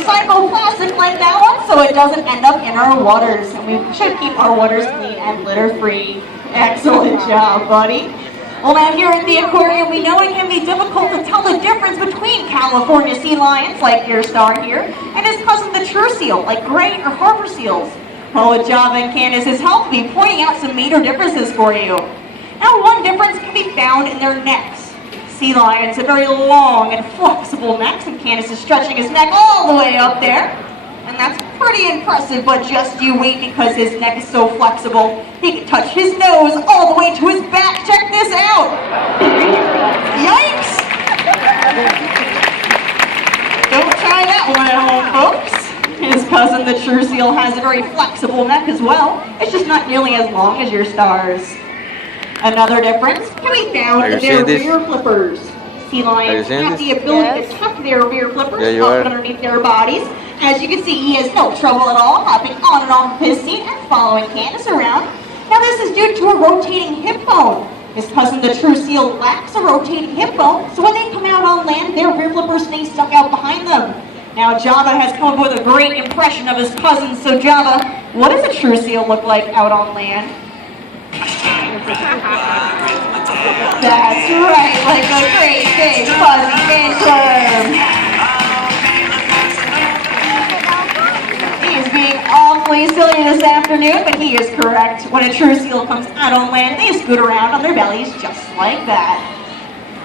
recycled plastic like that one so it doesn't end up in our waters. And we should keep our waters clean and litter-free. Excellent job, buddy. Well, now here at the aquarium, we know it can be difficult to tell the difference between California sea lions, like your star here, and his cousin the true seal, like gray or harbor seals. Well, with Java and Candace's help, we'll be pointing out some major differences for you. Now, one difference can be found in their necks. Sea lions have very long and flexible necks, and Candace is stretching his neck all the way up there. And that's pretty impressive, but just you wait because his neck is so flexible. He can touch his nose all the way to his back. Check this out. Yikes! Don't try that one at home, folks. His cousin, the true seal, has a very flexible neck as well. It's just not nearly as long as your stars. Another difference can be found in their rear flippers. Sea lions have the ability to tuck their rear flippers up underneath their bodies. As you can see, he has no trouble at all hopping on and off his seat and following Candace around. Now this is due to a rotating hip bone. His cousin, the true seal, lacks a rotating hip bone, so when they come out on land, their rear flippers stay stuck out behind them. Now Java has come up with a great impression of his cousin. So Java, what does a true seal look like out on land? That's right, like a great big fuzzy bandworm. He is being awfully silly this afternoon, but he is correct. When a true seal comes out on land, they scoot around on their bellies just like that.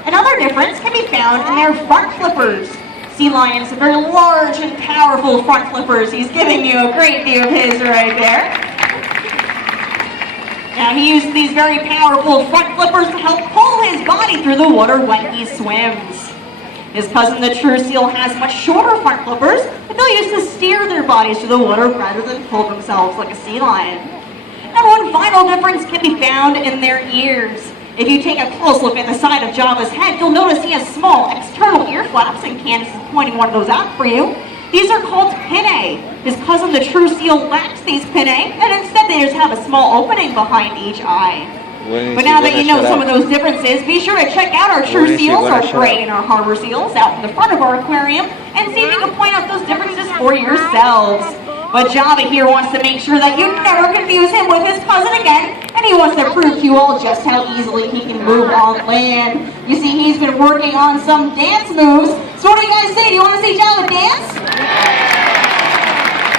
Another difference can be found in their front flippers. Sea lions have very large and powerful front flippers. He's giving you a great view of his right there. Now he uses these very powerful front flippers to help pull his body through the water when he swims. His cousin, the true seal, has much shorter front flippers, but they'll use to steer their bodies through the water rather than pull themselves like a sea lion. And one final difference can be found in their ears. If you take a close look at the side of Java's head, you'll notice he has small external ear flaps, and Candace is pointing one of those out for you. These are called pinnae. His cousin, the true seal, lacks these pinnae, and instead they just have a small opening behind each eye. But now that you know some of those differences, be sure to check out our true seals, our gray and our harbor seals out in the front of our aquarium, and see if you can point out those differences for yourselves. But Java here wants to make sure that you never confuse him with his cousin again, and he wants to prove to you all just how easily he can move on land. You see, he's been working on some dance moves. So what do you guys say? Do you want to see Java dance?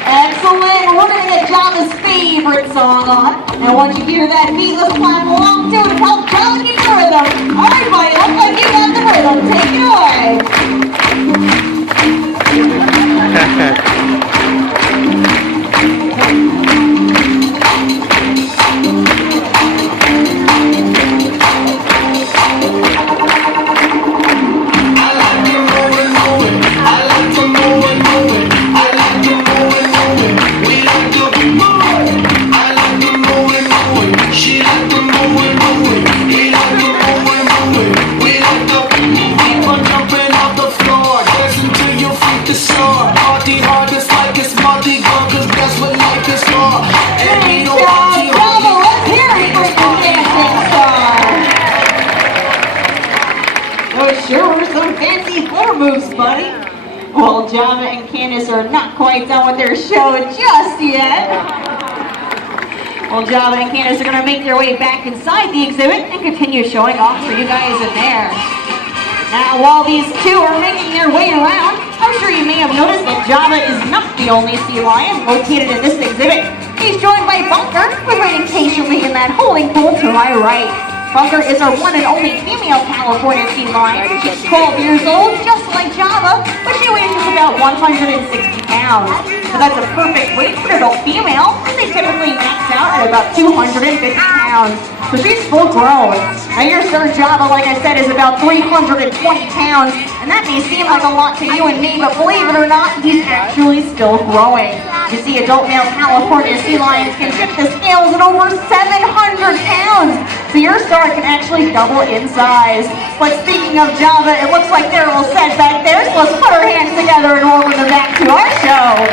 Excellent. We're going to get Java's favorite song on. And once you hear that beat, let's clap along to it and help Java keep the rhythm. All right, buddy, looks like you got the rhythm. Take it away. Moves, buddy. Well, Java and Candace are not quite done with their show just yet. Well, Java and Candace are going to make their way back inside the exhibit and continue showing off for you guys in there. Now, while these two are making their way around, I'm sure you may have noticed that Java is not the only sea lion located in this exhibit. He's joined by Bunker, who's waiting patiently in that holding pool to my right. Bunker is our one and only female California sea lion. She's 12 years old, just like Java, but she weighs just about 160 pounds. So that's a perfect weight for an adult female, and they typically max out at about 250 pounds. So she's full grown. Now your star Java, like I said, is about 320 pounds, and that may seem like a lot to you and me, but believe it or not, he's actually still growing. You see, adult male California sea lions can tip the scales at over 700 pounds. So your star can actually double in size. But speaking of Java, it looks like they're all set back there, so let's put our hands together and welcome them back to our show.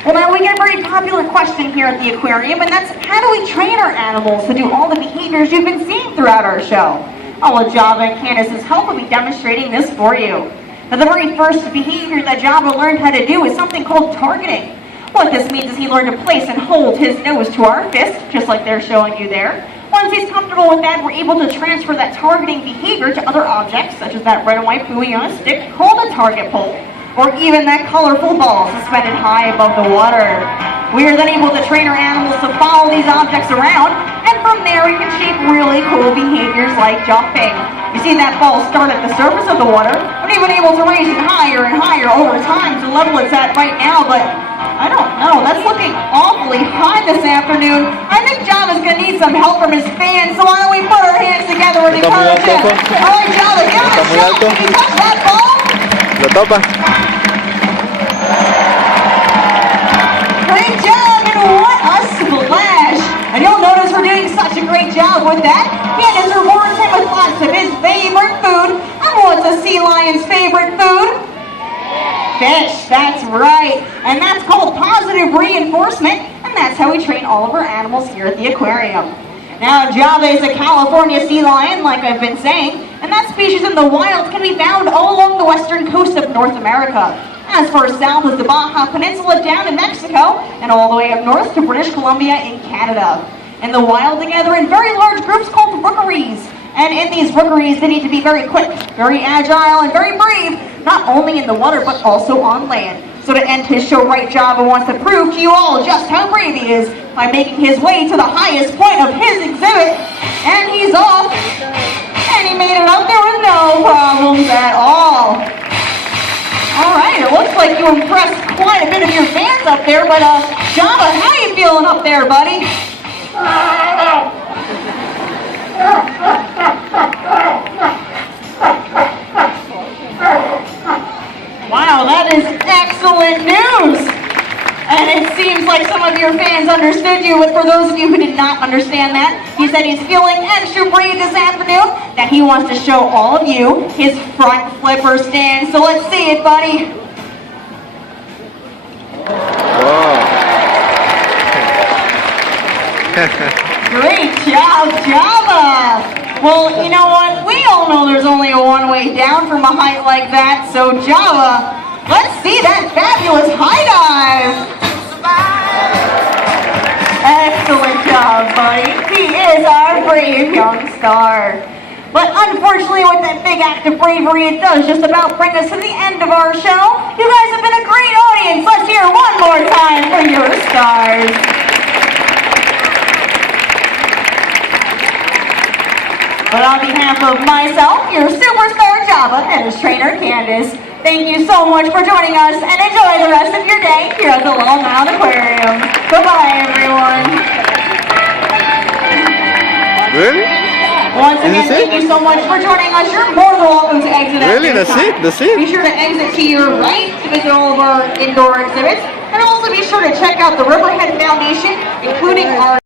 Well, now we get a very popular question here at the aquarium, and that's how do we train our animals to do all the behaviors you've been seeing throughout our show? Oh, well, Java and Candace's help will be demonstrating this for you. Now, the very first behavior that Java learned how to do is something called targeting. What this means is he learned to place and hold his nose to our fist, just like they're showing you there. Once he's comfortable with that, we're able to transfer that targeting behavior to other objects, such as that red and white buoy on a stick called a target pole, or even that colorful ball suspended high above the water. We are then able to train our animals to follow these objects around, and from there we can shape really cool behaviors like jumping. You see that ball start at the surface of the water, but even able to raise it higher and higher over time to the level it's at right now, but I don't know, that's looking awfully high this afternoon. I think Java's going to need some help from his fans, so why don't we put our hands together and encourage him. All right, Java, give it a shot. Can you touch that ball? Lo topa. Great job, and what a splash. And you'll notice we're doing such a great job with that. Candace rewards him with lots of his favorite food. And what's a sea lion's favorite food? Fish, that's right. And that's called positive reinforcement, and that's how we train all of our animals here at the aquarium. Now, Java is a California sea lion, like I've been saying, and that species in the wild can be found all along the western coast of North America. As far south as the Baja Peninsula down in Mexico, and all the way up north to British Columbia in Canada. In the wild, they gather in very large groups called rookeries. And in these rookeries, they need to be very quick, very agile, and very brave, not only in the water, but also on land. So to end his show right, Java wants to prove to you all just how brave he is by making his way to the highest point of his exhibit. And he's off. And he made it up there with no problems at all. All right, it looks like you impressed quite a bit of your fans up there, but Java, how you feeling up there, buddy? Wow, that is excellent news! And it seems like some of your fans understood you, but for those of you who did not understand that, he said he's feeling extra brave this afternoon, that he wants to show all of you his front flipper stand. So let's see it, buddy. Wow. Great job, Java! Well, you know what? We all know there's only a one-way down from a height like that, so Java, let's see that fabulous high dive! Excellent job, buddy. He is our brave young star. But unfortunately, with that big act of bravery, it does just about bring us to the end of our show. You guys have been a great audience. Let's hear one more time for your stars. But on behalf of myself, your superstar Java, and his trainer Candace, thank you so much for joining us, and enjoy the rest of your day here at the Long Island Aquarium. Goodbye, everyone. Really? Once again, thank you so much for joining us. You're more than welcome to exit at Really? this That's time. it? That's it? Be sure to exit to your right to visit all of our indoor exhibits, and also be sure to check out the Riverhead Foundation, including our